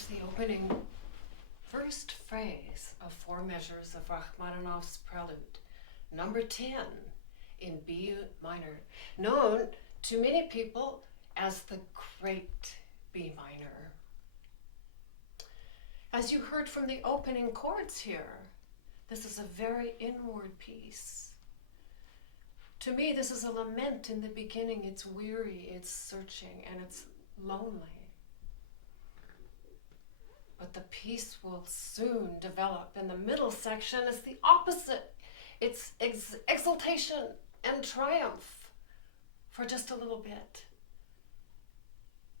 was the opening first phrase of 4 measures of Rachmaninoff's Prelude, number 10 in B minor, known to many people as the Great B minor. As you heard from the opening chords here, this is a very inward piece. To me, this is a lament in the beginning. It's weary, it's searching, and it's lonely. But the piece will soon develop. And the middle section is the opposite. It's exultation and triumph for just a little bit.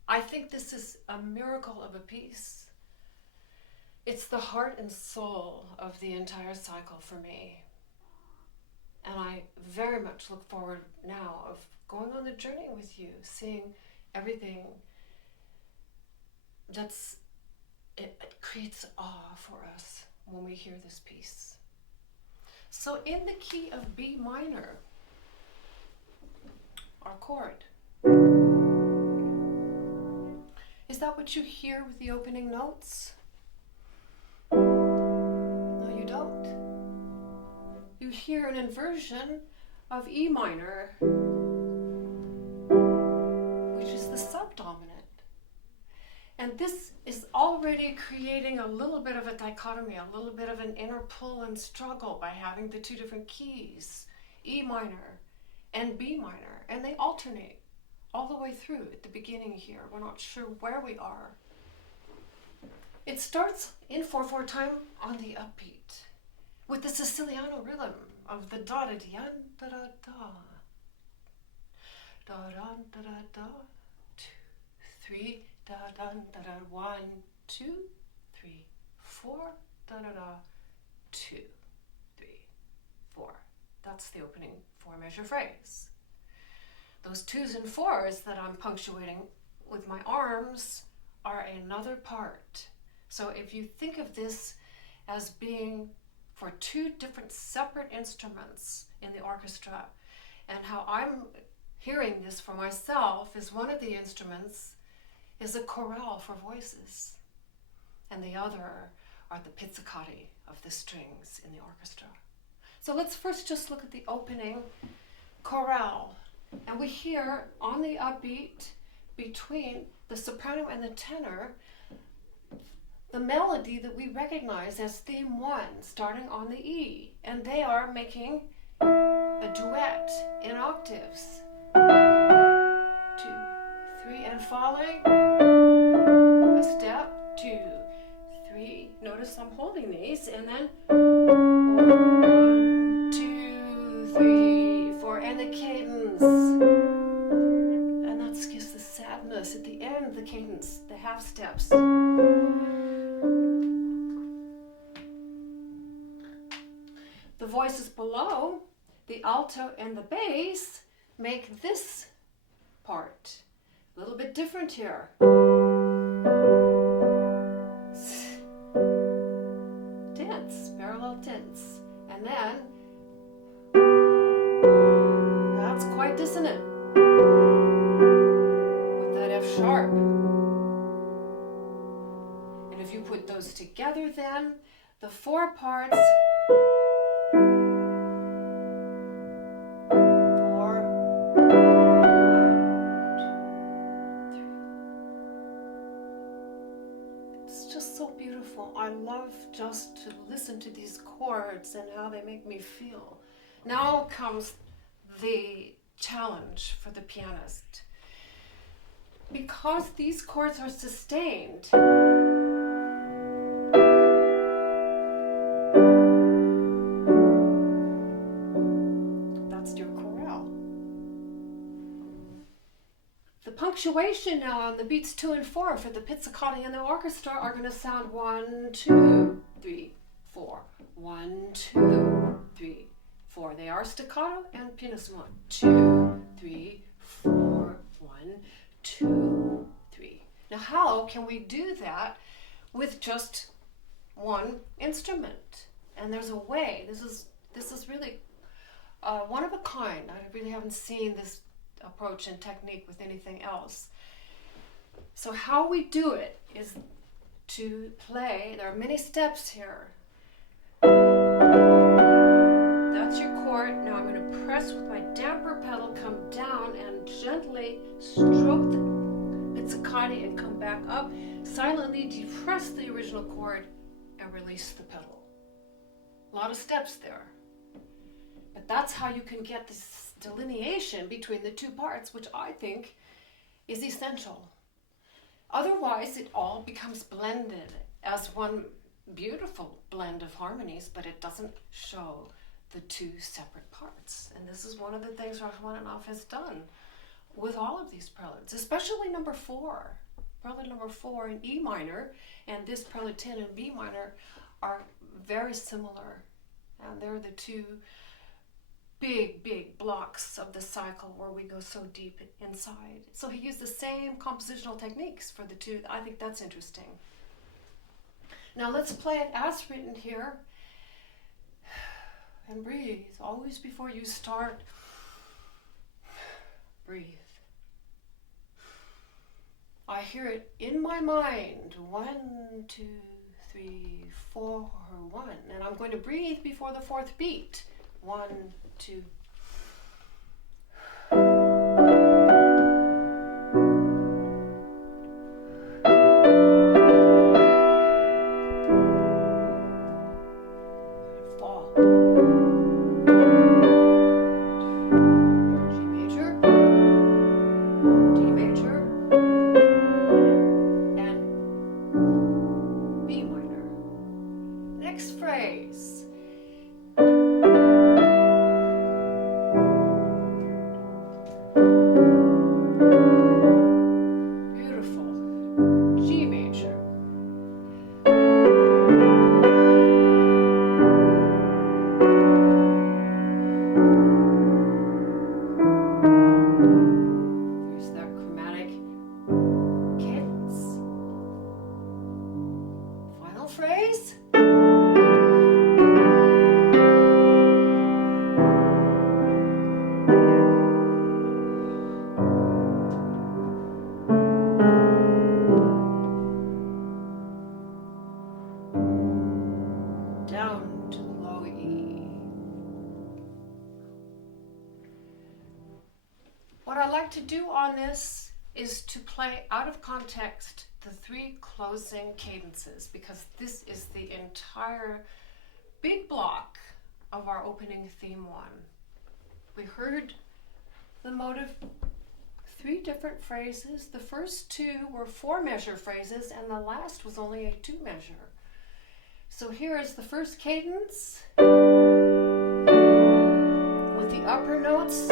I think this is a miracle of a piece. It's the heart and soul of the entire cycle for me. And I very much look forward now of going on the journey with you, seeing everything it creates awe for us when we hear this piece. So in the key of B minor, our chord. Is that what you hear with the opening notes? No, you don't. You hear an inversion of E minor, which is the subdominant. And this is already creating a little bit of a dichotomy, a little bit of an inner pull and struggle by having the 2 different keys, E minor and B minor, and they alternate all the way through at the beginning here. We're not sure where we are. It starts in 4/4 time on the upbeat with the Siciliano rhythm of the da da da da da da da da da da da 2 3 da da da da 1 2 3 4 da da da 2 3 4. That's the opening 4 measure phrase. Those 2s and 4s that I'm punctuating with my arms are another part. So if you think of this as being for 2 different separate instruments in the orchestra, and how I'm hearing this for myself is one of the instruments is a chorale for voices, and the other are the pizzicati of the strings in the orchestra. So let's first just look at the opening chorale. And we hear on the upbeat between the soprano and the tenor the melody that we recognize as theme 1 starting on the E, and they are making a duet in octaves. 2 3 and falling a step 2 3. Notice I'm holding these, and then 1 2 3 4, and the cadence, and that gives the sadness at the end, the cadence, the half steps. The voices below, the alto and the bass, make this part a little bit different here. Tense, parallel tense. And then, that's quite dissonant with that F sharp. And if you put those together then, the 4 parts, 4, 1, 2, 3. It's just so beautiful. I love just to listen to these chords and how they make me feel. Now comes the challenge for the pianist. Because these chords are sustained, that's your chorale. The punctuation now on the beats 2 and 4 for the pizzicati and the orchestra are going to sound 1 2 3 4 1 2 3 4. They are staccato and pianissimo. 2 3 4 1 2 3. Now how can we do that with just one instrument? And there's a way. This is really one of a kind. I really haven't seen this approach and technique with anything else. So how we do it is to play. There are many steps here. That's your chord. Now I'm going to press with my damper pedal, come down and gently stroke the pizzicati and come back up. Silently depress the original chord and release the pedal. A lot of steps there. But that's how you can get this delineation between the two parts, which I think is essential. Otherwise, it all becomes blended as one beautiful blend of harmonies, but it doesn't show the two separate parts. And this is one of the things Rachmaninoff has done with all of these preludes, especially number 4. Prelude number 4 in E minor and this prelude 10 in B minor are very similar. And they're the two big blocks of the cycle where we go so deep inside. So he used the same compositional techniques for the two. I think that's interesting. Now let's play it as written here. And breathe. Always before you start, breathe. I hear it in my mind. 1, 2, 3, 4, 1. And I'm going to breathe before the 4th beat. 1, 2. Fall. G major, D major, and B minor. Next phrase. Beautiful. G major. There's that chromatic cadence. Final phrase. Down to the low E. What I like to do on this is to play out of context the 3 closing cadences, because this is the entire big block of our opening theme 1. We heard the motive 3 different phrases. The first 2 were 4-measure phrases, and the last was only a 2-measure. So here is the first cadence with the upper notes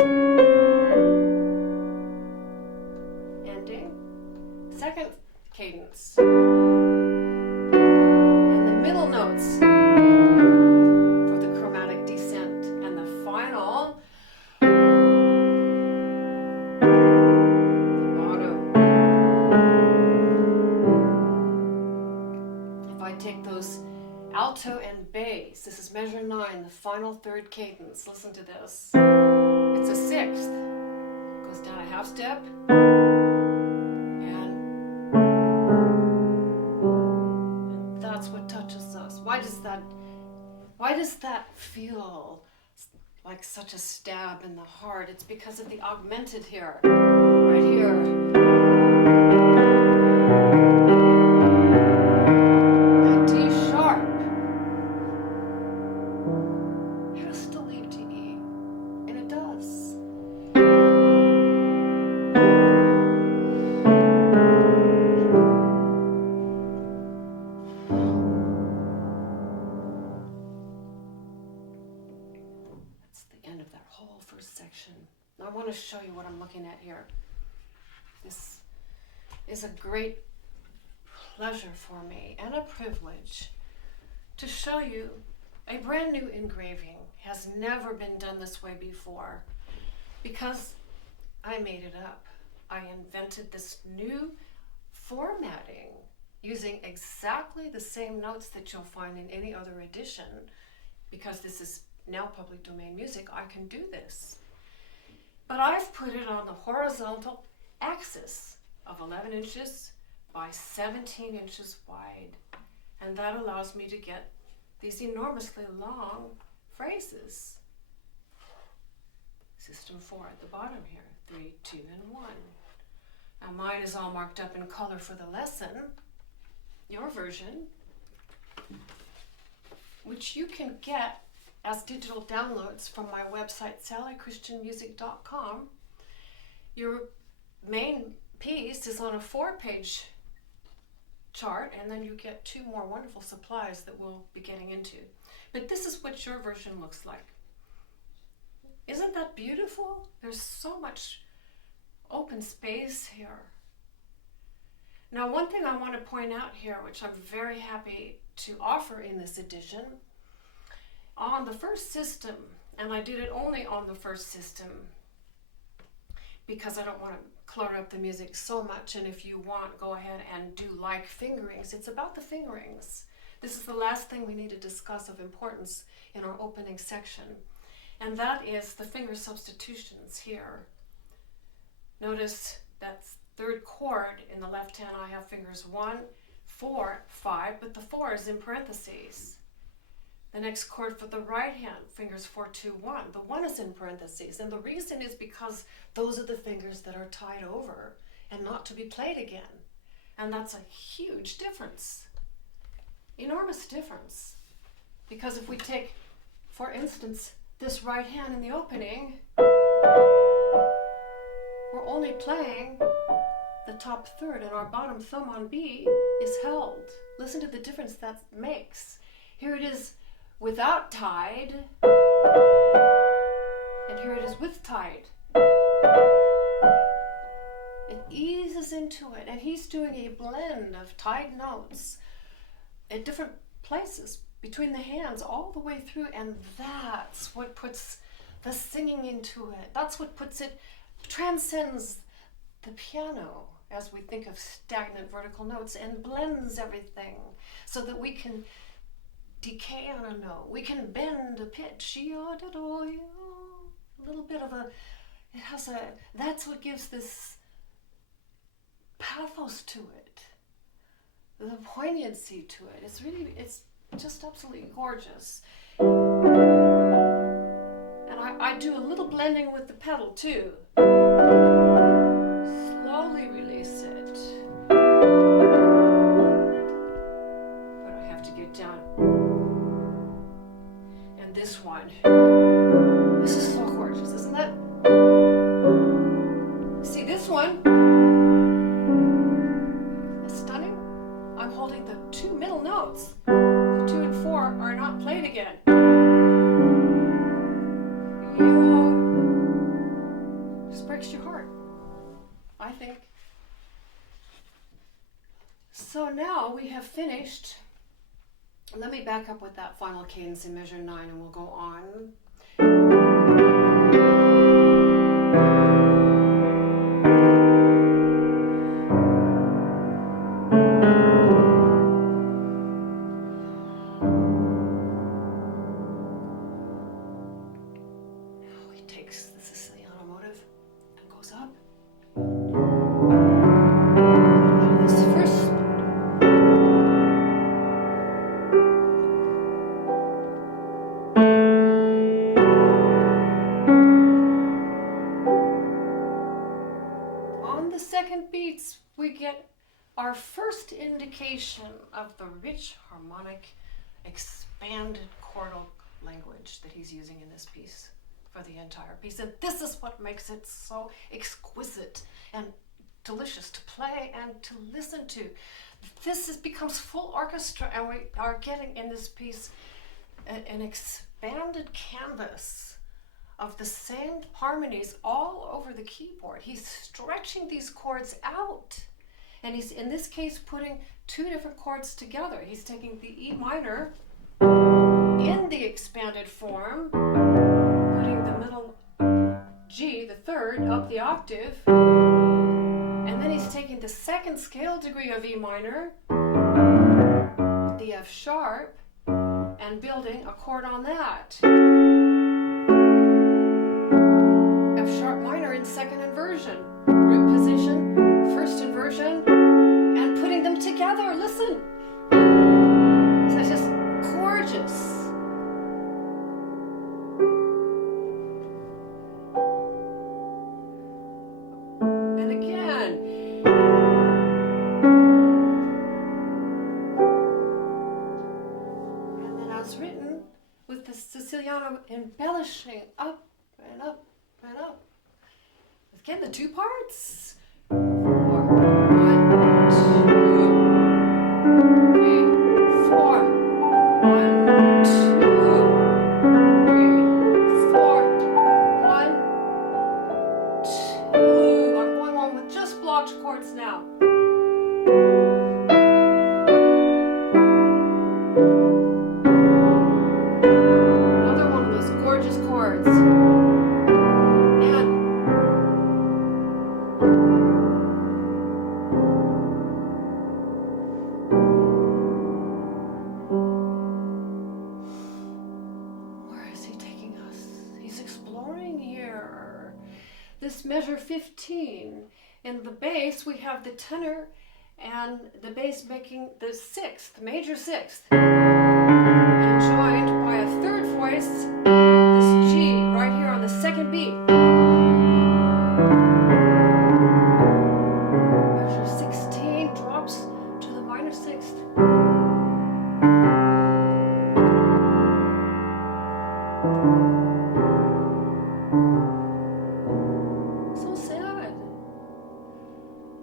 ending. Second cadence and the middle notes for the chromatic descent, and the final bottom. If I take those alto and bass, this is measure 9, the final 3rd cadence. Listen to this. It's a 6th. Goes down a half step. And that's what touches us. Why does that feel like such a stab in the heart? It's because of the augmented here. Right here. I want to show you what I'm looking at here. This is a great pleasure for me and a privilege to show you a brand new engraving. Has never been done this way before, because I made it up. I invented this new formatting using exactly the same notes that you'll find in any other edition. Because this is now public domain music, I can do this. But I've put it on the horizontal axis of 11 inches by 17 inches wide. And that allows me to get these enormously long phrases. System 4 at the bottom here, 3, 2, and 1. Now mine is all marked up in color for the lesson. Your version, which you can get as digital downloads from my website, sallychristianmusic.com. Your main piece is on a 4-page chart, and then you get 2 more wonderful supplies that we'll be getting into. But this is what your version looks like. Isn't that beautiful? There's so much open space here. Now, one thing I want to point out here, which I'm very happy to offer in this edition, on the first system, and I did it only on the first system because I don't want to clutter up the music so much, and if you want, go ahead and do like fingerings. It's about the fingerings. This is the last thing we need to discuss of importance in our opening section, and that is the finger substitutions here. Notice that third chord in the left hand, I have fingers 1, 4, 5, but the 4 is in parentheses. The next chord for the right hand, fingers 4, 2, 1. The 1 is in parentheses, and the reason is because those are the fingers that are tied over and not to be played again. And that's a huge difference, enormous difference. Because if we take, for instance, this right hand in the opening, we're only playing the top third, and our bottom thumb on B is held. Listen to the difference that makes. Here it is without tied, and here it is with tied. It eases into it, and he's doing a blend of tied notes at different places between the hands all the way through, and that's what puts the singing into it. That's what puts it, transcends the piano as we think of stagnant vertical notes, and blends everything so that we can decay on a note. We can bend a pitch. A little bit of that's what gives this pathos to it, the poignancy to it. It's just absolutely gorgeous. And I do a little blending with the pedal too. Slowly release it. But I have to get down. And this one. This is so gorgeous, isn't it? See this one? It's stunning. I'm holding the 2 middle notes. The 2 and 4 are not played again. Just breaks your heart, I think. So now we have finished. Let me back up with that final cadence in measure 9, and we'll go on. Now he takes the Siciliano motive and goes up. Now this first beats, we get our first indication of the rich harmonic expanded chordal language that he's using in this piece for the entire piece. And this is what makes it so exquisite and delicious to play and to listen to. Becomes full orchestra, and we are getting in this piece an expanded canvas of the same harmonies all over the keyboard. He's stretching these chords out, and he's in this case putting 2 different chords together. He's taking the E minor in the expanded form, putting the middle G, the third, up the octave, and then he's taking the 2nd scale degree of E minor, the F sharp, and building a chord on that. F sharp minor in 2nd inversion, root position, 1st inversion, and it together. Listen. It's just gorgeous. And again. And then as written, with the Siciliano embellishing up and up and up. Again, the two parts. 4, 1, 2, 3, 4. 1, 2, 3, 4. 1, 2. I'm going on with just blocked chords now. Another one of those gorgeous chords. And where is he taking us? He's exploring here. This measure 15. In the bass, we have the tenor and the bass making the sixth, major sixth. And joined by a third voice, this G, right here on the second beat. Measure 16 drops to the minor sixth. So sad.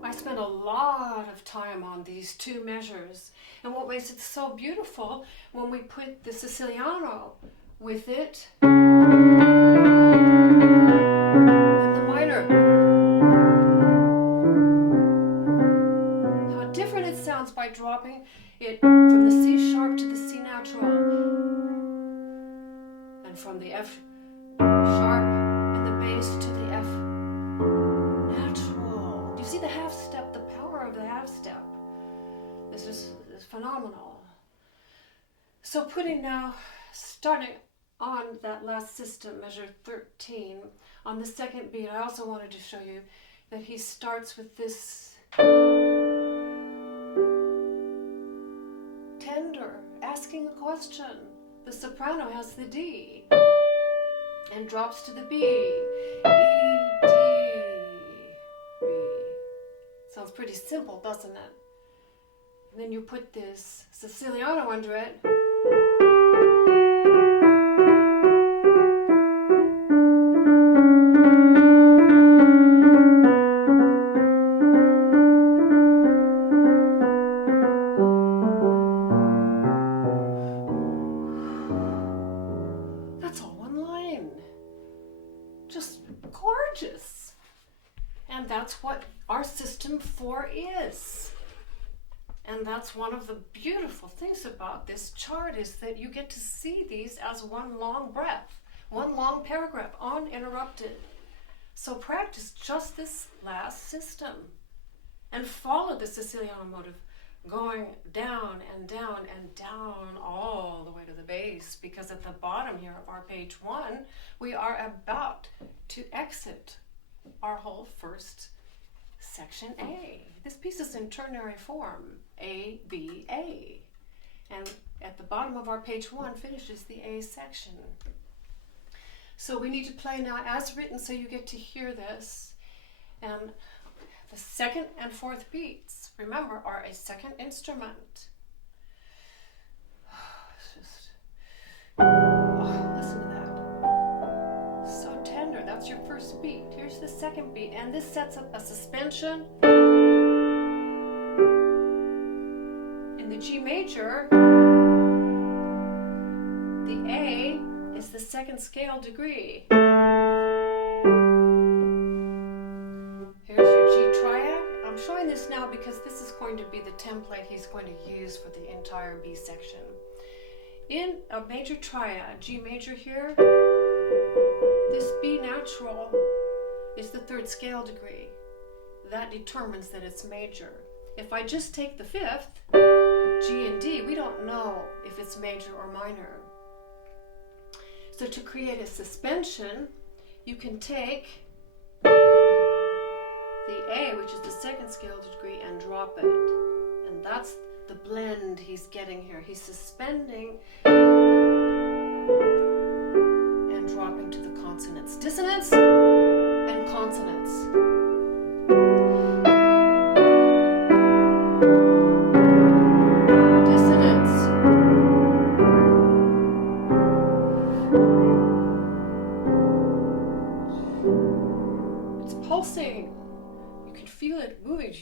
I spent a lot of time on these two measures, and what makes it so beautiful when we put the Siciliano with it and the minor. How different it sounds by dropping it from the C sharp to the C natural, and from the F sharp and the bass to the F natural. Do you see the half step, the power of the half step? This is phenomenal. So putting now, starting on that last system, measure 13, on the second beat, I also wanted to show you that he starts with this tender, asking a question. The soprano has the D and drops to the B. E, D, B. Sounds pretty simple, doesn't it? And then you put this Siciliano under it. That's all one line. Just gorgeous. And that's what our system 4 is. And that's one of the beautiful things about this chart, is that you get to see these as one long breath, one long paragraph, uninterrupted. So practice just this last system and follow the Siciliano motive, going down and down and down all the way to the bass, because at the bottom here of our page 1, we are about to exit our whole first section A. This piece is in ternary form, A, B, A. And at the bottom of our page 1 finishes the A section. So we need to play now as written, so you get to hear this. And the second and fourth beats, remember, are a second instrument. Listen to that. So tender. That's your first beat. Here's the second beat, and this sets up a suspension. In the G major, the A is the second scale degree. Here's your G triad. I'm showing this now because this is going to be the template he's going to use for the entire B section. In a major triad, G major here, this B natural is the third scale degree. That determines that it's major. If I just take the fifth, G and D, we don't know if it's major or minor. So to create a suspension, you can take the A, which is the second scale degree, and drop it. And that's the blend he's getting here. He's suspending and dropping to the consonants. Dissonance and consonants. Pulsing. You can feel it moving.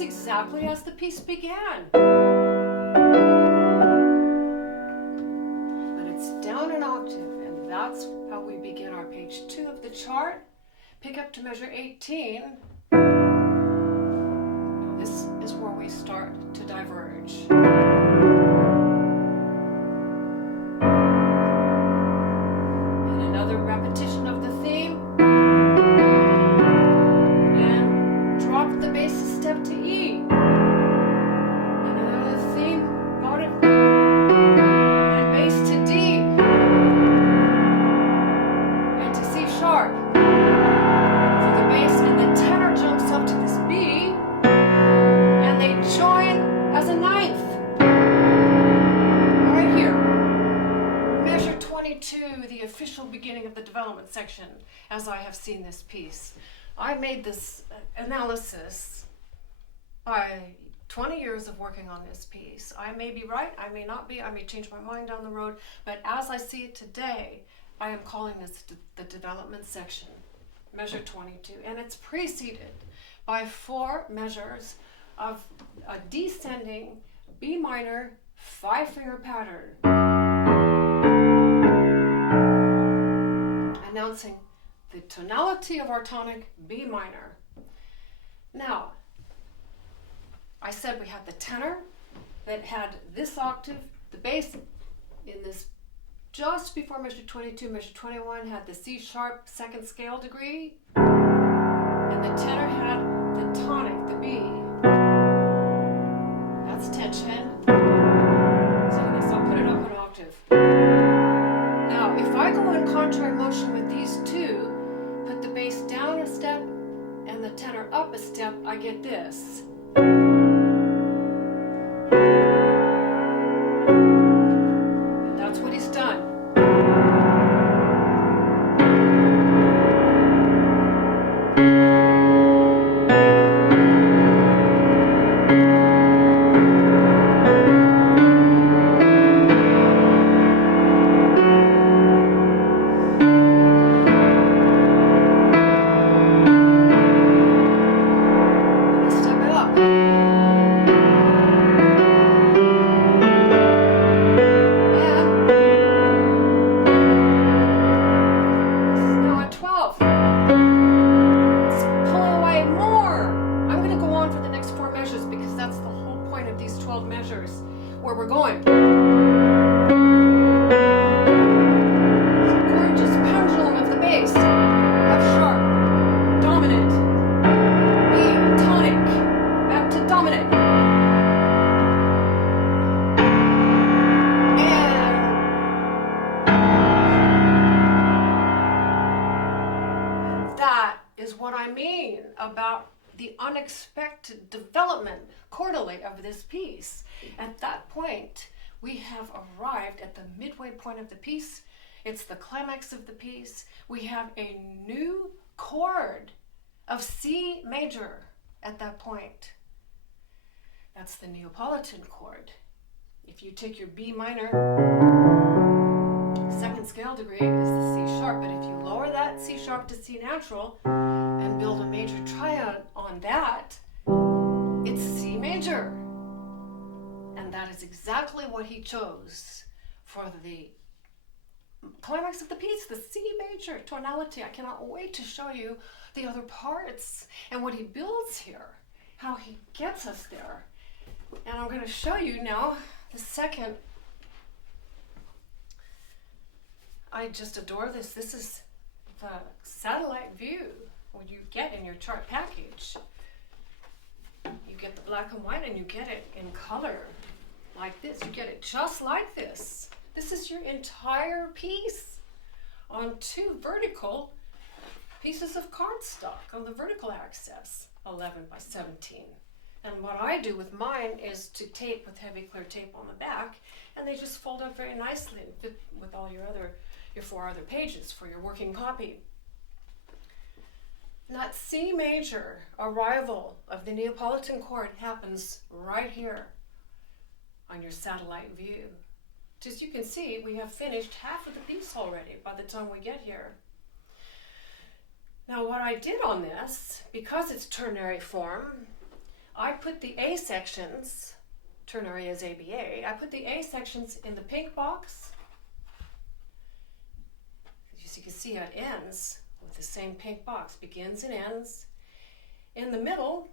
Exactly as the piece began. But it's down an octave, and that's how we begin our page 2 of the chart. Pick up to measure 18. Now this is where we start to diverge. And another repetition of the theme. And drop the bass a step to E. The official beginning of the development section as I have seen this piece. I made this analysis by 20 years of working on this piece. I may be right, I may not be, I may change my mind down the road, but as I see it today, I am calling this the development section, measure 22, and it's preceded by 4 measures of a descending B minor 5-finger pattern, announcing the tonality of our tonic B minor. Now, I said we had the tenor that had this octave, the bass in this just before measure 22, measure 21 had the C sharp 2nd scale degree, and the tenor had the tonic, the B. That's tension. So I guess I'll put it up an octave. Now, if I go in contrary motion with these two, put the bass down a step and the tenor up a step, I get this. And that's what he's done. Where we're going. Gorgeous pendulum of the bass. F sharp, dominant, B tonic, back to dominant. And that is what I mean about the unexpected development chordally of this piece. At that point, we have arrived at the midway point of the piece. It's the climax of the piece. We have a new chord of C major at that point. That's the Neapolitan chord. If you take your B minor, 2nd scale degree is the C sharp, but if you lower that C sharp to C natural and build a major triad on that, it's C major. And that is exactly what he chose for the climax of the piece, the C major tonality. I cannot wait to show you the other parts and what he builds here, how he gets us there. And I'm going to show you now the second. I just adore this. This is the satellite view what you get in your chart package. You get the black and white and you get it in color like this. You get it just like this. This is your entire piece on 2 vertical pieces of cardstock on the vertical axis, 11 by 17. And what I do with mine is to tape with heavy clear tape on the back, and they just fold up very nicely with all your 4 other pages for your working copy. That C major arrival of the Neapolitan chord happens right here on your satellite view. As you can see, we have finished half of the piece already by the time we get here. Now what I did on this, because it's ternary form, I put the A sections, ternary is ABA, I put the A sections in the pink box. As you can see, it ends with the same pink box, begins and ends. In the middle,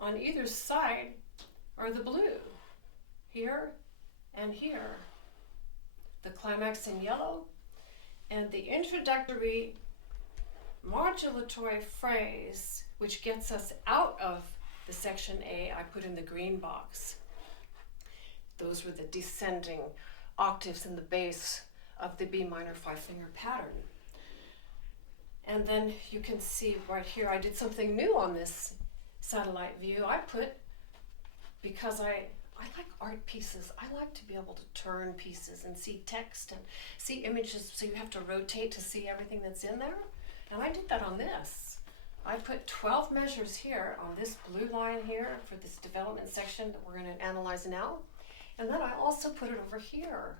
on either side, are the blue, here and here. The climax in yellow, and the introductory modulatory phrase, which gets us out of the section A, I put in the green box. Those were the descending octaves in the bass of the B minor 5-finger pattern. And then you can see right here, I did something new on this satellite view. I put, because I like art pieces. I like to be able to turn pieces and see text and see images, so you have to rotate to see everything that's in there. And I did that on this. I put 12 measures here on this blue line here for this development section that we're going to analyze now. And then I also put it over here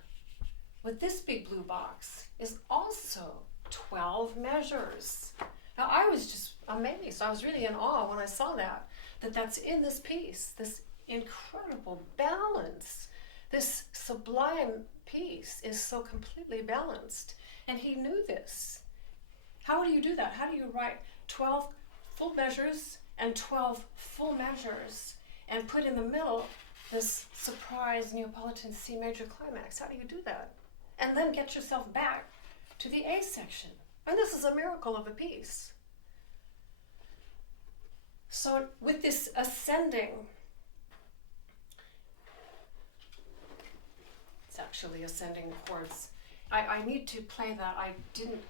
with this big blue box is also 12 measures. Now I was just amazed. I was really in awe when I saw that's in this piece, this incredible balance. This sublime piece is so completely balanced, and he knew this. How do you do that? How do you write 12 full measures and 12 full measures and put in the middle this surprise Neapolitan C major climax? How do you do that? And then get yourself back to the A section. And this is a miracle of a piece. So with this ascending, it's actually ascending chords. I need to play that. I didn't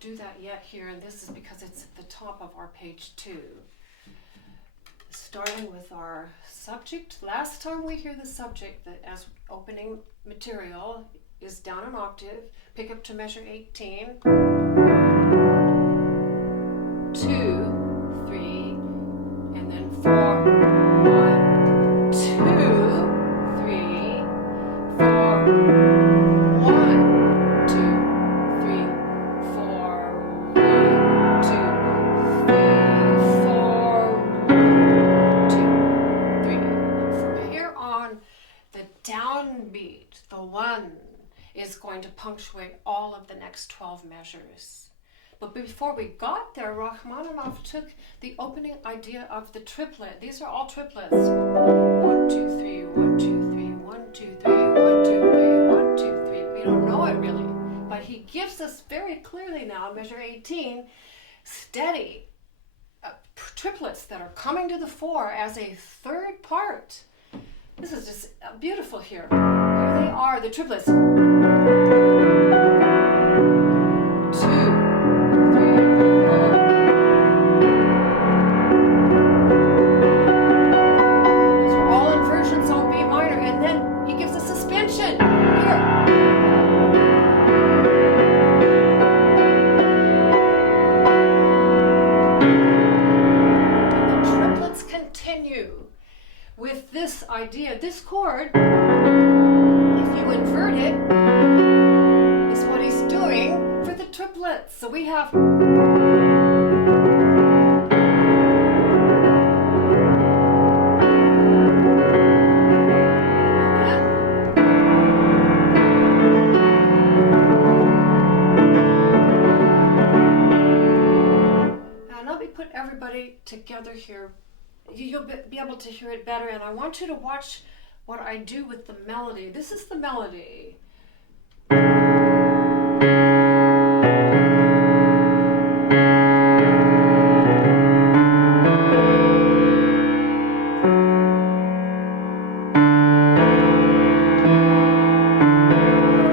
do that yet here, and this is because it's at the top of our page 2. Starting with our subject. Last time we hear the subject that as opening material is down an octave, pick up to measure 18, 2, 3, and then 4. 1, 2, 3, 4. 1, 2, 3, 4. 1, 2, 3, 4. 2, 3. From here on, the downbeat, the 1, is going to punctuate all of the next 12 measures. But before we got there, Rachmaninoff took the opening idea of the triplet. These are all triplets. 1, 2, 3, 1, 2, 3, 1, 2, 3, 1, 2, 3, 1, 2, 3. We don't know it really, but he gives us very clearly now, measure 18, steady triplets that are coming to the fore as a third part. This is just beautiful here. Here they are, the triplets. 2, 3. These are all inversions on B minor, and then he gives a suspension here. And the triplets continue with this idea. This chord, if you invert it, is what he's doing for the triplets. So we have and then everybody together here. You'll be able to hear it better, and I want you to watch what I do with the melody. This is the melody.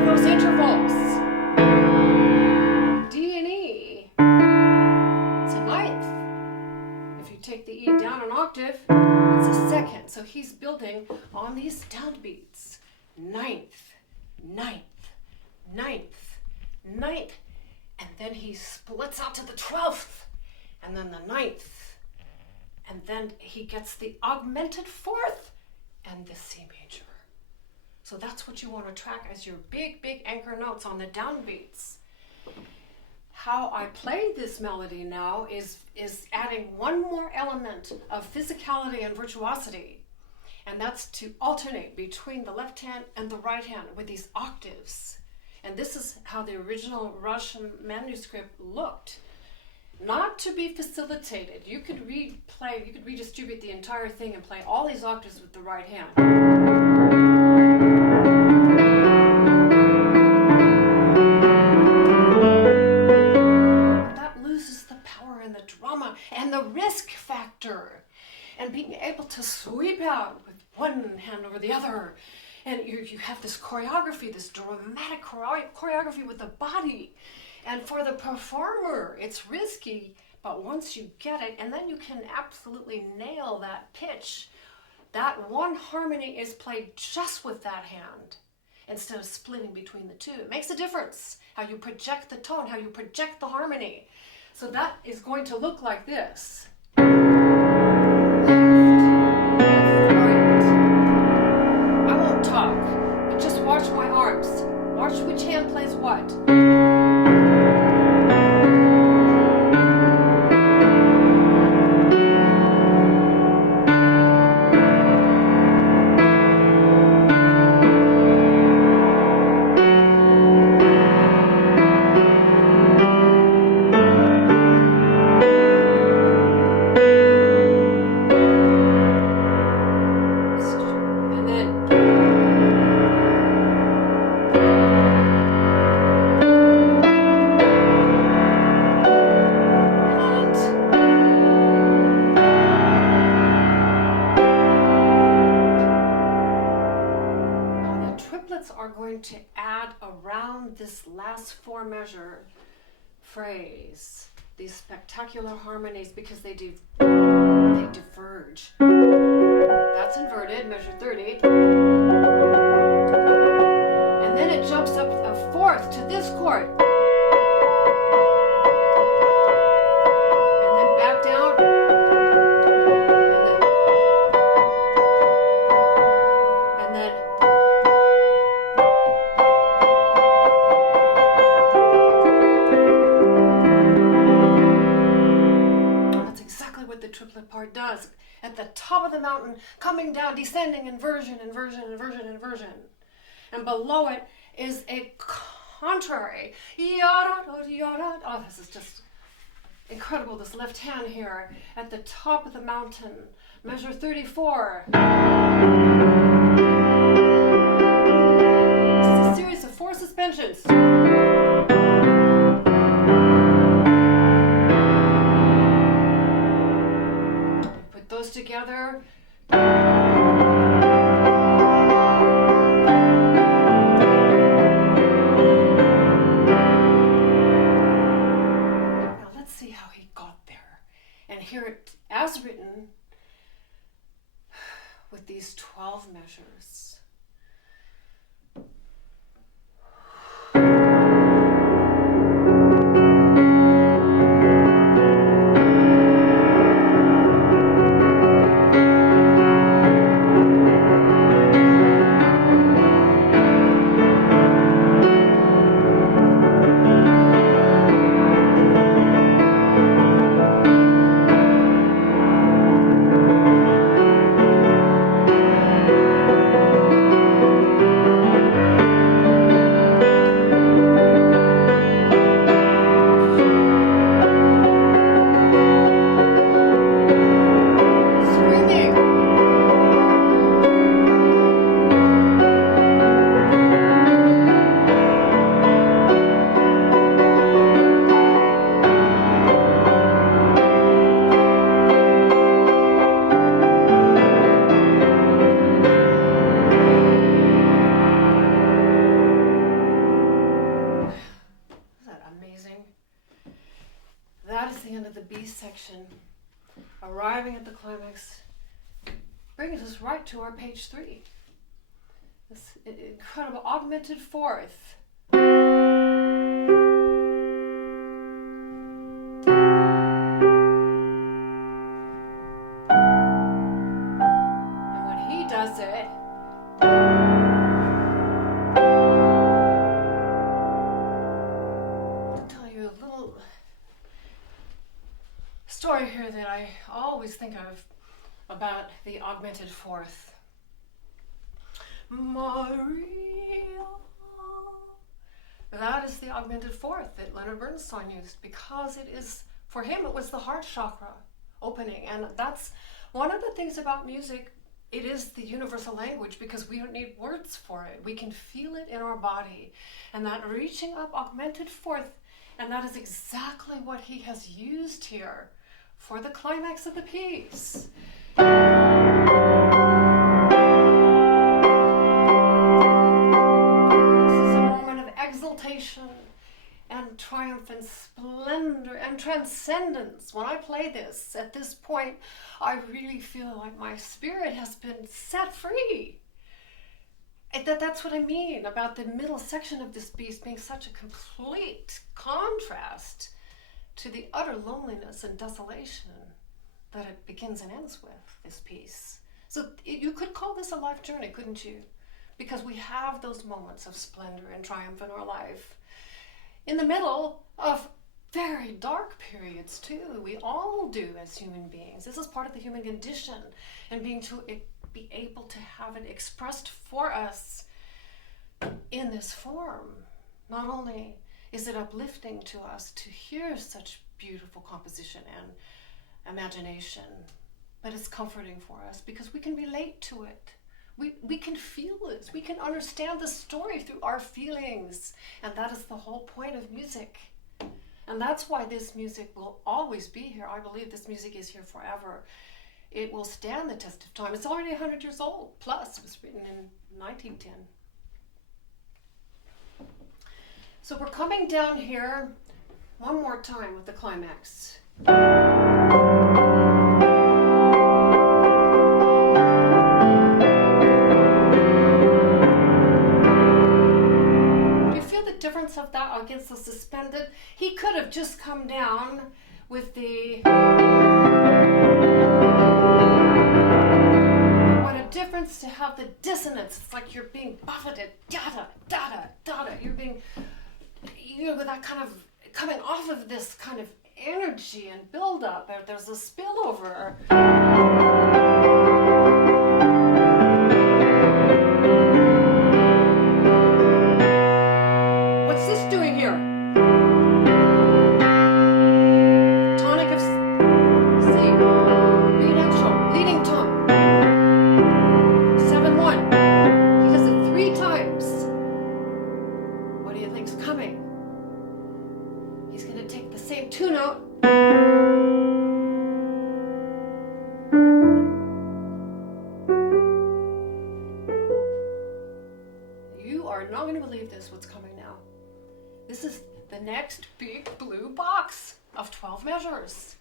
Those intervals. D and E. It's a ninth. If you take the E down an octave, it's a second. So he's building on these downbeats. Ninth, ninth, ninth, ninth. And then he splits out to the 12th. And then the ninth. And then he gets the augmented fourth and the C major. So that's what you want to track as your big, big anchor notes on the downbeats. How I play this melody now is adding one more element of physicality and virtuosity. And that's to alternate between the left hand and the right hand with these octaves. And this is how the original Russian manuscript looked. Not to be facilitated. You could redistribute the entire thing and play all these octaves with the right hand. But that loses the power and the drama and the risk factor. And being able to sweep out with one hand over the other. And you have this choreography, this dramatic choreography with the body. And for the performer, it's risky, but once you get it, and then you can absolutely nail that pitch. That one harmony is played just with that hand instead of splitting between the two. It makes a difference how you project the tone, how you project the harmony. So that is going to look like this. Left, right. I won't talk, but just watch my arms. Watch which hand plays what. Are going to add around this last four measure phrase these spectacular harmonies because they diverge. That's inverted, measure 30. And then it jumps up a fourth to this chord. And then back down. And then the triplet part does. At the top of the mountain, coming down, descending, inversion, inversion, inversion, inversion. And below it is a contrary. Oh, this is just incredible, this left hand here. At the top of the mountain, measure 34. It's a series of 4 suspensions. Those together. Now let's see how he got there and hear it as written with these 12 measures. That is the end of the B section. Arriving at the climax brings us right to our page 3. This incredible augmented fourth. And when he does it, I'll tell you a little story here that I always think of about the augmented fourth. Maria. That is the augmented fourth that Leonard Bernstein used because it is, for him, it was the heart chakra opening. And that's one of the things about music. It is the universal language because we don't need words for it. We can feel it in our body. And that reaching up augmented fourth, and that is exactly what he has used here for the climax of the piece. This is a moment of exaltation and triumph and splendor and transcendence. When I play this, at this point, I really feel like my spirit has been set free. That's what I mean about the middle section of this piece being such a complete contrast to the utter loneliness and desolation that it begins and ends with, this piece. So you could call this a life journey, couldn't you? Because we have those moments of splendor and triumph in our life. In the middle of very dark periods too. We all do as human beings. This is part of the human condition, and be able to have it expressed for us in this form. Not only is it uplifting to us to hear such beautiful composition and imagination, but it's comforting for us because we can relate to it. We can feel it. We can understand the story through our feelings. And that is the whole point of music. And that's why this music will always be here. I believe this music is here forever. It will stand the test of time. It's already 100 years old. Plus, it was written in 1910. So we're coming down here one more time with the climax. Difference of that against the suspended. He could have just come down with the what a difference to have the dissonance. It's like you're being buffeted, da-da, da-da, da-da. You're with that kind of coming off of this kind of energy and build up. There's a spillover. Not going to believe this, what's coming now. This is the next big blue box of 12 measures.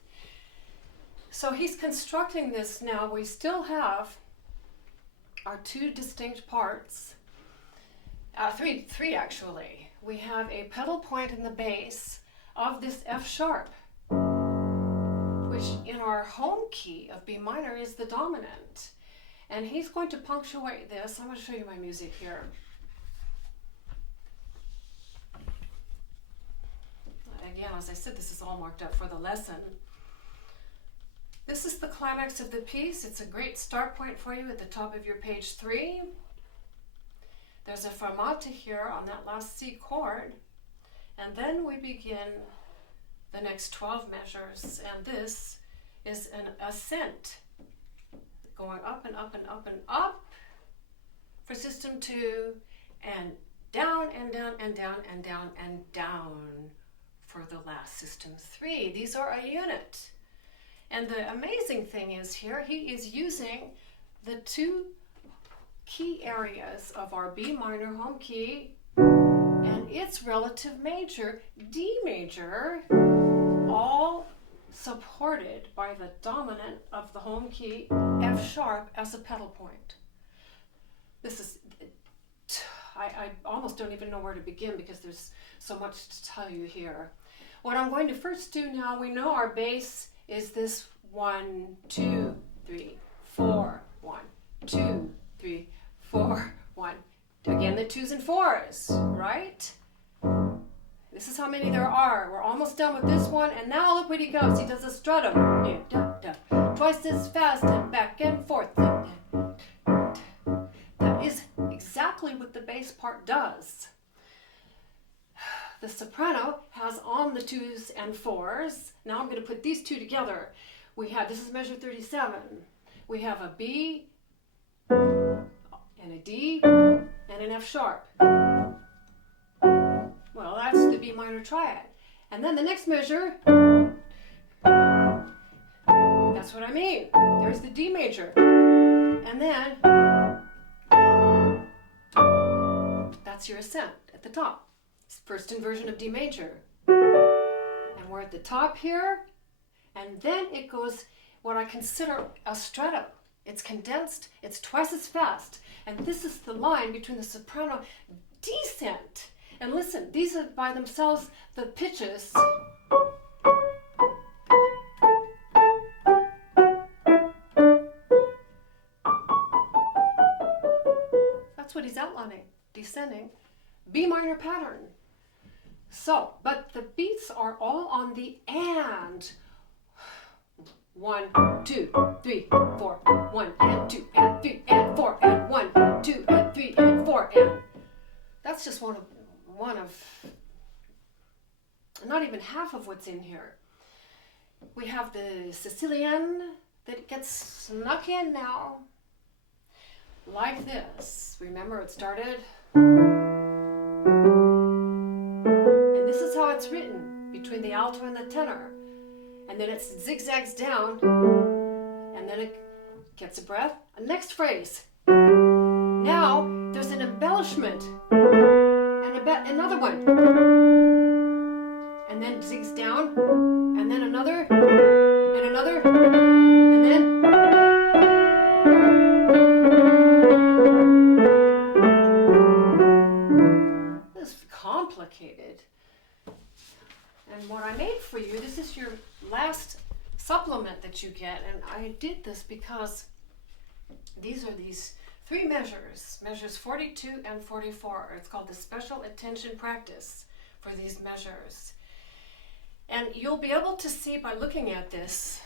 So he's constructing this now. We still have our two distinct parts, three actually. We have a pedal point in the bass of this F sharp, which in our home key of B minor is the dominant. And he's going to punctuate this. I'm going to show you my music here. Again, as I said, this is all marked up for the lesson. This is the climax of the piece. It's a great start point for you at the top of your page 3. There's a fermata here on that last C chord. And then we begin the next 12 measures. And this is an ascent, going up and up and up and up for system 2, and down and down and down and down and down for the last system 3. These are a unit. And the amazing thing is here, he is using the two key areas of our B minor home key and its relative major, D major, all supported by the dominant of the home key, F sharp, as a pedal point. This is, I almost don't even know where to begin because there's so much to tell you here. What I'm going to first do now, we know our bass is this 1, 2, 3, 4, 1, 2, 3, 4, 1. Again, the 2s and 4s, right? This is how many there are. We're almost done with this one, and now look what he goes. He does a stretto. Twice as fast and back and forth. That is exactly what the bass part does. The soprano has on the 2s and 4s. Now I'm going to put these two together. This is measure 37. We have a B and a D and an F sharp. Well, that's the B minor triad. And then the next measure, that's what I mean. There's the D major. And then, that's your ascent at the top. First inversion of D major. And we're at the top here. And then it goes what I consider a stretto. It's condensed, it's twice as fast. And this is the line between the soprano descent. And listen, these are by themselves the pitches. That's what he's outlining, descending. B minor pattern. So, but the beats are all on the and. 1, 2, 3, 4, 1 and 2 and 3 and 4 and 1, 2 and 3 and 4 and. That's just one of not even half of what's in here. We have the Sicilian that gets snuck in now, like this. Remember, it started, and this is how it's written between the alto and the tenor, and then it zigzags down, and then it gets a breath. Next phrase. Now there's an embellishment. Another one, and then zigs down, and then another, and another, and then this is complicated. And what I made for you, this is your last supplement that you get, and I did this because these are these 3 measures 42 and 44. It's called the special attention practice for these measures. And you'll be able to see by looking at this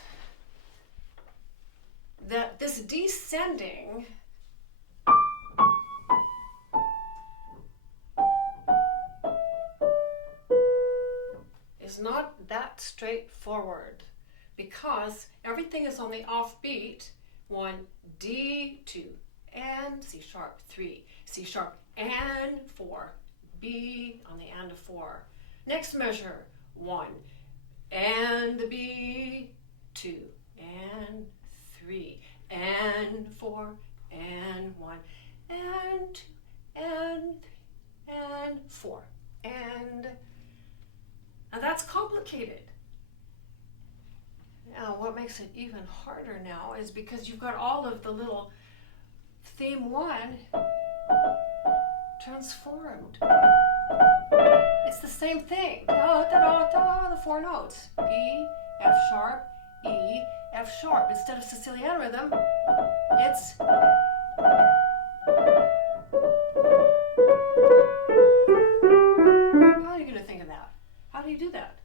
that this descending is not that straightforward because everything is on the offbeat. 1, D, 2, and C sharp 3, C sharp and 4, B on the and of 4. Next measure, 1, and the B, 2, and 3, and 4, and 1, and 2, and 3, and 4, and that's complicated. Now, what makes it even harder now is because you've got all of the little theme 1 transformed. It's the same thing. Da, da, da, da, the 4 notes. E, F sharp, E, F sharp. Instead of Sicilian rhythm, it's how are you going to think of that? How do you do that?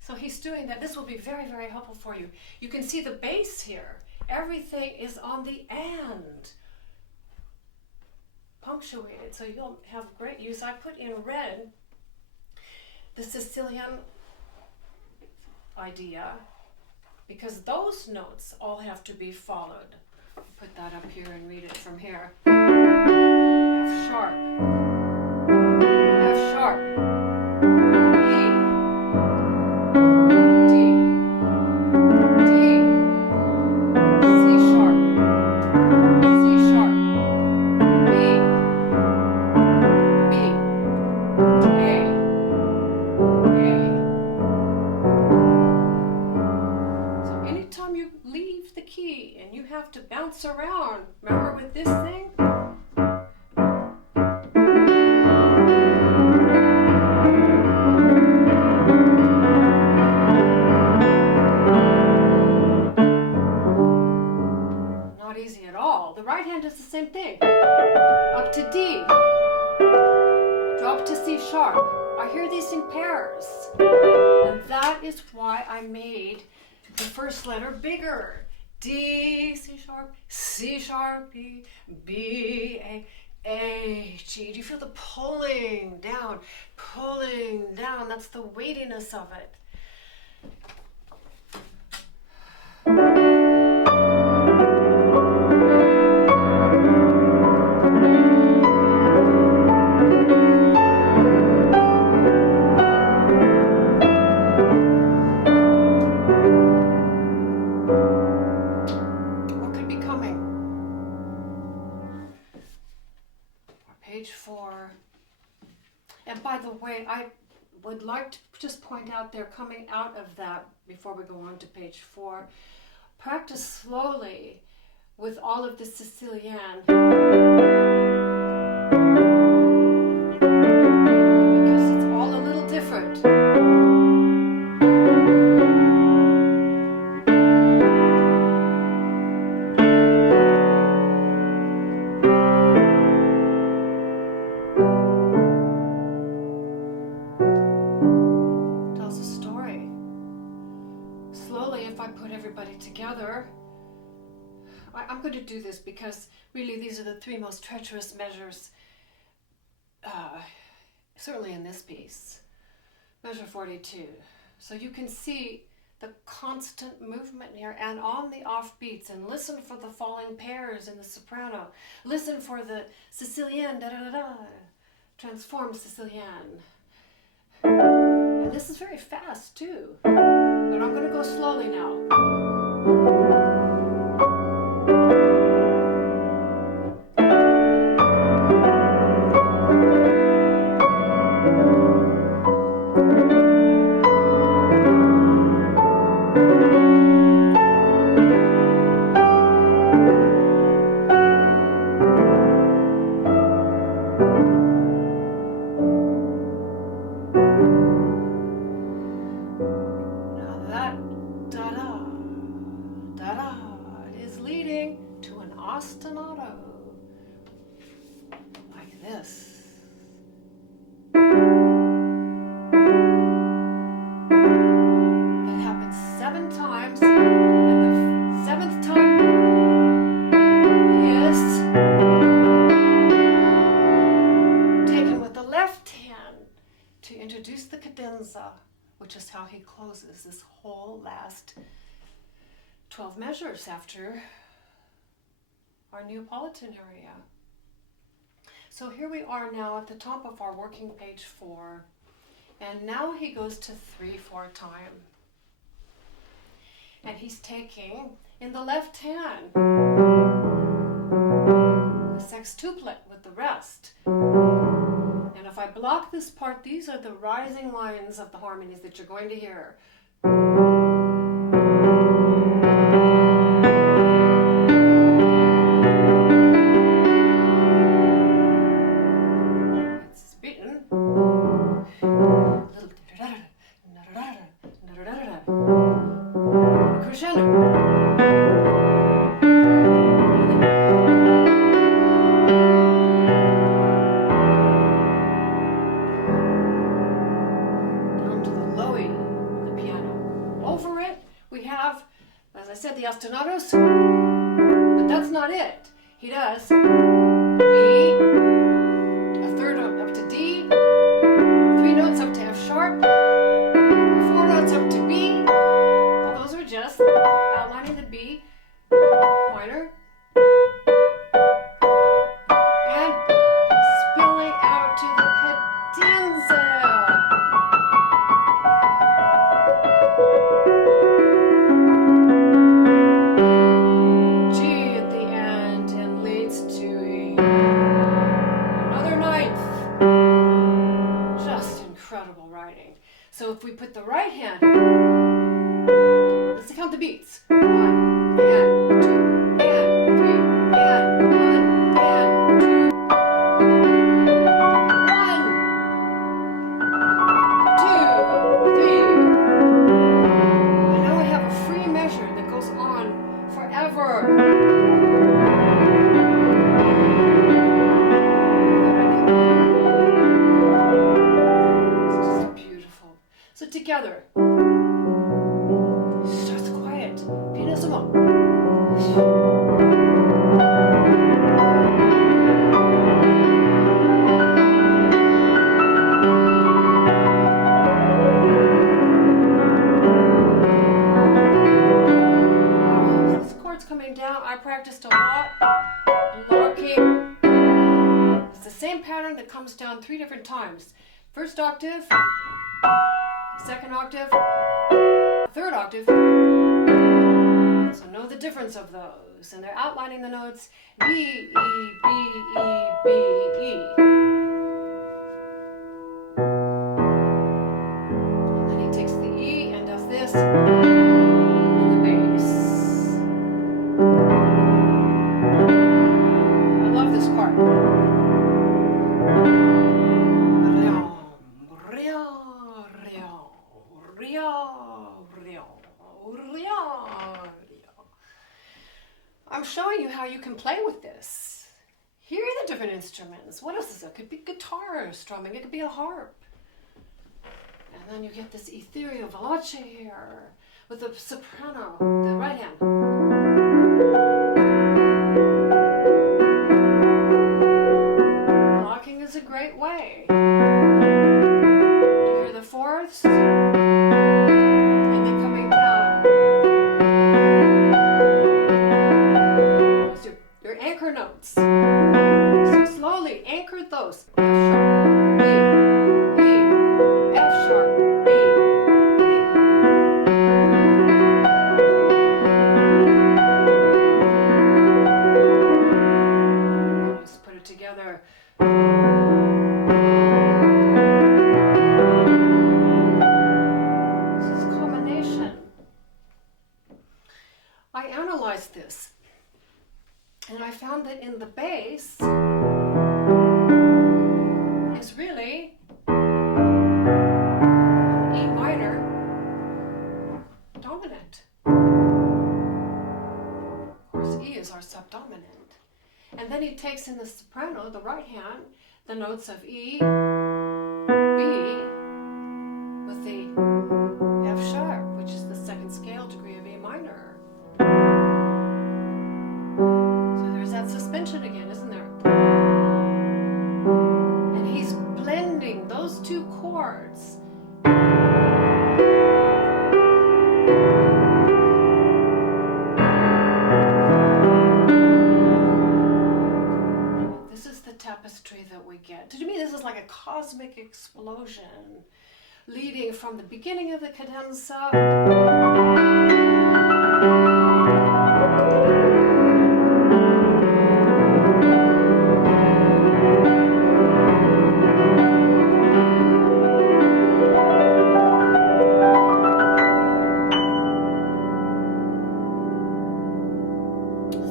So he's doing that. This will be very, very helpful for you. You can see the bass here. Everything is on the and. Punctuated, so you'll have great use. I put in red the Sicilian idea because those notes all have to be followed. Put that up here and read it from here. F sharp, F sharp, E, D, D, C sharp, C sharp, B, B, A, D, and you have to bounce around. Remember with this thing? Not easy at all. The right hand does the same thing. Up to D. Drop to C sharp. I hear these in pairs. And that is why I made the first letter bigger. D, C sharp, E, B, A, G. Do you feel the pulling down? Pulling down. That's the weightiness of it. Page 4. And by the way, I would like to just point out there, coming out of that, before we go on to page 4, practice slowly with all of the Sicilian, because it's all a little different. Together. I'm going to do this because really these are the three most treacherous measures, certainly in this piece. Measure 42. So you can see the constant movement here and on the offbeats, and listen for the falling pairs in the soprano. Listen for the Sicilian, da-da-da-da, transformed Sicilian. And this is very fast too, but I'm going to go slowly now. Ostinato, like this. That happens 7 times, and the 7th time is taken with the left hand to introduce the cadenza, which is how he closes this whole last 12 measures after our Neapolitan area. So here we are now at the top of our working page 4, and now he goes to 3/4 time, and he's taking in the left hand the sextuplet with the rest. And if I block this part, these are the rising lines of the harmonies that you're going to hear. The ostinatos, but that's not it. He does B, a third up to D, 3 notes up to F sharp, 4 notes up to B. Well, those are just outlining the B minor and spilling out to the cadenza. So if we put the right hand, let's count the beats. 1 and 2. down. I practiced a lot. Okay. It's the same pattern that comes down 3 different times. First octave, second octave, third octave. So know the difference of those. And they're outlining the notes B, E, B, E, B, E. And then he takes the E and does this in the bass. I love this part. I'm showing you how you can play with this. Here are the different instruments. What else is there? It could be guitar strumming. It could be a harp. And then you get this ethereal veloce here with the soprano, the right hand. Locking is a great way. Do you hear the fourths? And then coming down. Those are your anchor notes. So slowly anchor those. F sharp, B, E, F sharp, B, E. Let's put it together. This is a combination. I analyzed this, and I found that in the bass is really an E minor dominant. Of course, E is our subdominant. And then he takes in the soprano, the right hand, the notes of E, B, with the F sharp, which is the second scale degree of E minor. So there's that suspension again, isn't there? And he's blending those two chords. This is the tapestry that we get. To me, this is like a cosmic explosion, leading from the beginning of the cadenza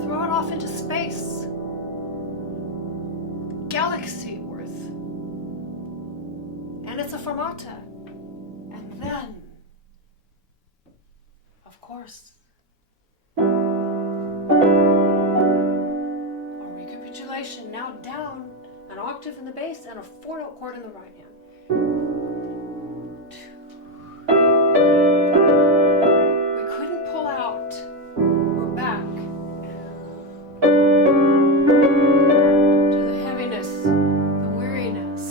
throw it off into space, galaxy worth, and it's a fermata. And then, of course, a recapitulation, now down an octave in the bass and a 4-note chord in the right hand. We couldn't pull out. We're back to the heaviness, the weariness.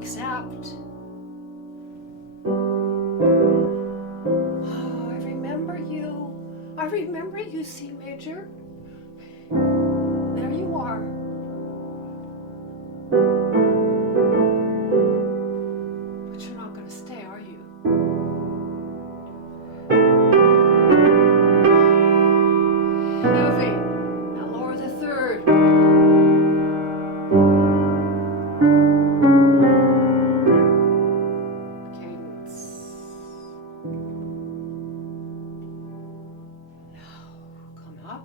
Except, oh, I remember you. I remember you, C major. There you are. But you're not going to stay, are you? Moving. Now lower the third. Cadence. Now come up.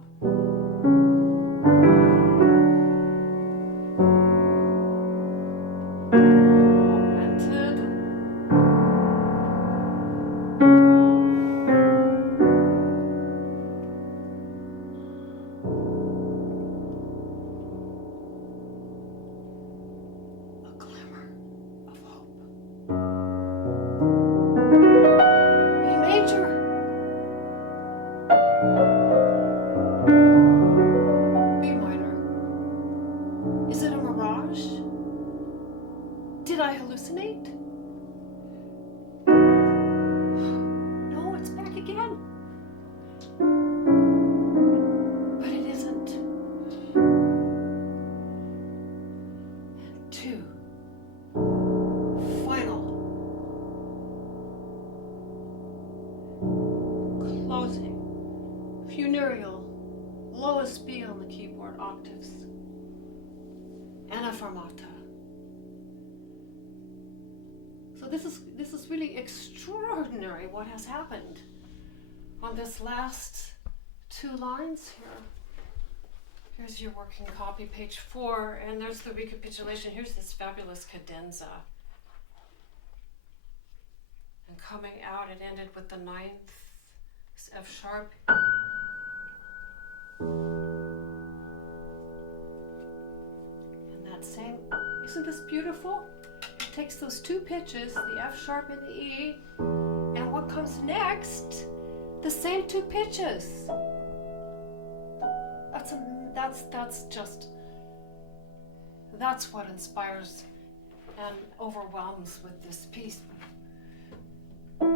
Augmented. A glimmer of hope. B major. B minor. Is it a mirage? Did I hallucinate? 2. Final. Closing. Funereal. Lowest B on the keyboard, octaves. And a fermata. So this is really extraordinary what has happened on this last 2 lines here. Here's your working copy, page 4, and there's the recapitulation. Here's this fabulous cadenza. And coming out, it ended with the 9th, this F sharp. And that same, isn't this beautiful? It takes those 2 pitches, the F sharp and the E, and what comes next? The same 2 pitches. That's what inspires and overwhelms with this piece. But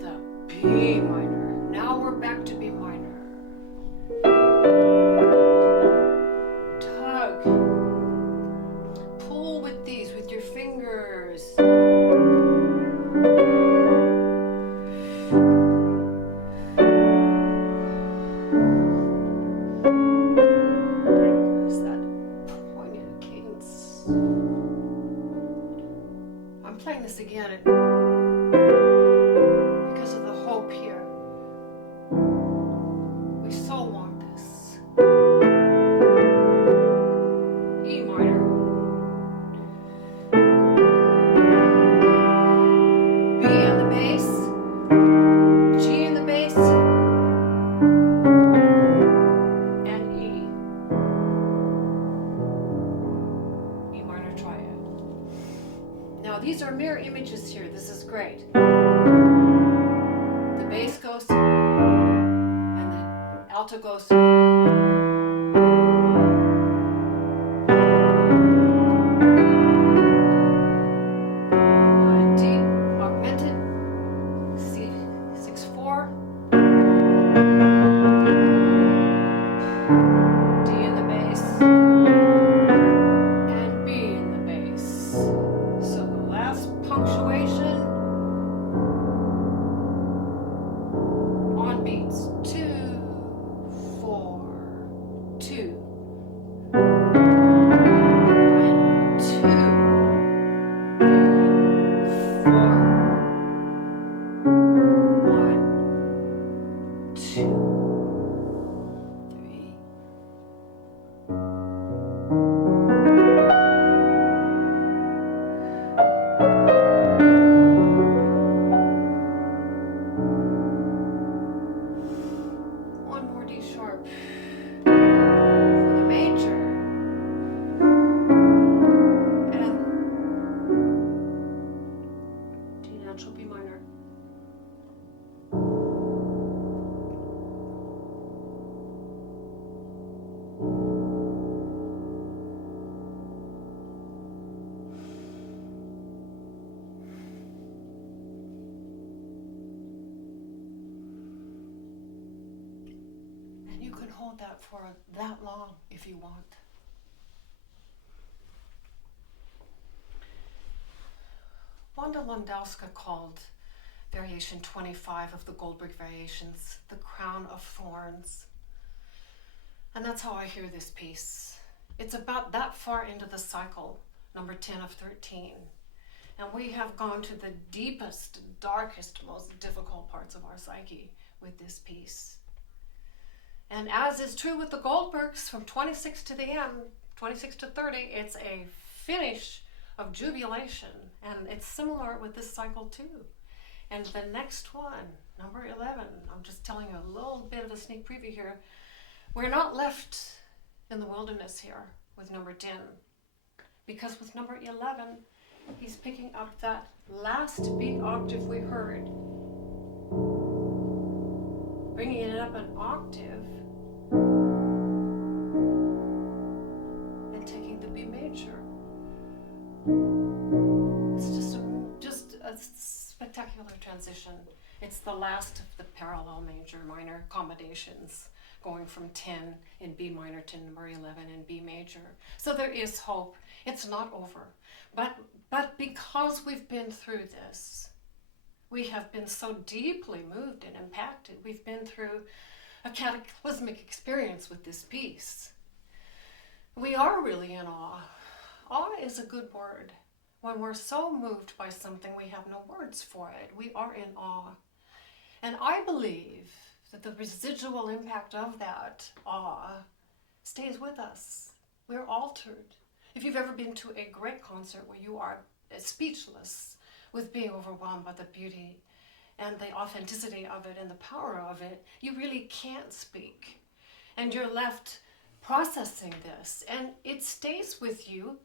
the B minor, now we're back to B minor. Tug. Pull with these, with your fingers. There's that poignant cadence. I'm playing this again because of the hope here. We so want this. E minor. B in the bass, G in the bass, and E. E minor triad. Now these are mirror images here. This is great. The bass goes, and the alto goes. D augmented, C6/4, D in the bass, and B in the bass. So the last punctuation on beats. 2, 4, 2. 1, 2. 4, 1, 2, 3. One more D sharp for the major. And D natural B minor. And you can hold that for that long if you want. Wanda Landowska called Variation 25 of the Goldberg Variations the crown of thorns. And that's how I hear this piece. It's about that far into the cycle, number 10 of 13. And we have gone to the deepest, darkest, most difficult parts of our psyche with this piece. And as is true with the Goldbergs, from 26 to the end, 26 to 30, it's a finish of jubilation. And it's similar with this cycle too. And the next one, number 11, I'm just telling you a little bit of a sneak preview here. We're not left in the wilderness here with number 10. Because with number 11, he's picking up that last B octave we heard, bringing it up an octave, and taking the B major. It's just a spectacular spectacular transition. It's the last of the parallel major minor accommodations, going from 10 in B minor to number 11 in B major. So there is hope. It's not over. But because we've been through this, we have been so deeply moved and impacted. We've been through a cataclysmic experience with this piece. We are really in awe. Awe is a good word. When we're so moved by something, we have no words for it. We are in awe. And I believe that the residual impact of that awe stays with us. We're altered. If you've ever been to a great concert where you are speechless with being overwhelmed by the beauty and the authenticity of it and the power of it, you really can't speak. And you're left processing this, and it stays with you.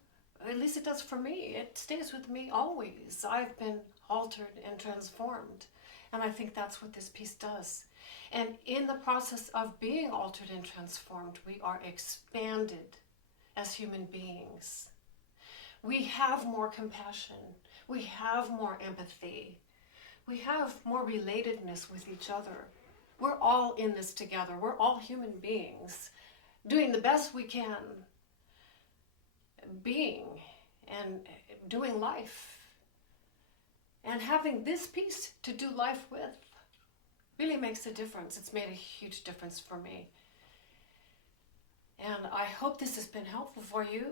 At least it does for me. It stays with me always. I've been altered and transformed. And I think that's what this piece does. And in the process of being altered and transformed, we are expanded as human beings. We have more compassion. We have more empathy. We have more relatedness with each other. We're all in this together. We're all human beings doing the best we can, being and doing life. And having this piece to do life with really makes a difference. It's made a huge difference for me. And I hope this has been helpful for you.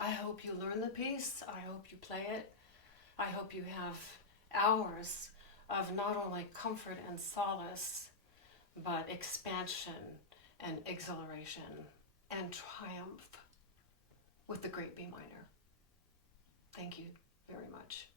I hope you learn the piece. I hope you play it. I hope you have hours of not only comfort and solace, but expansion and exhilaration and triumph with the great B minor. Thank you very much.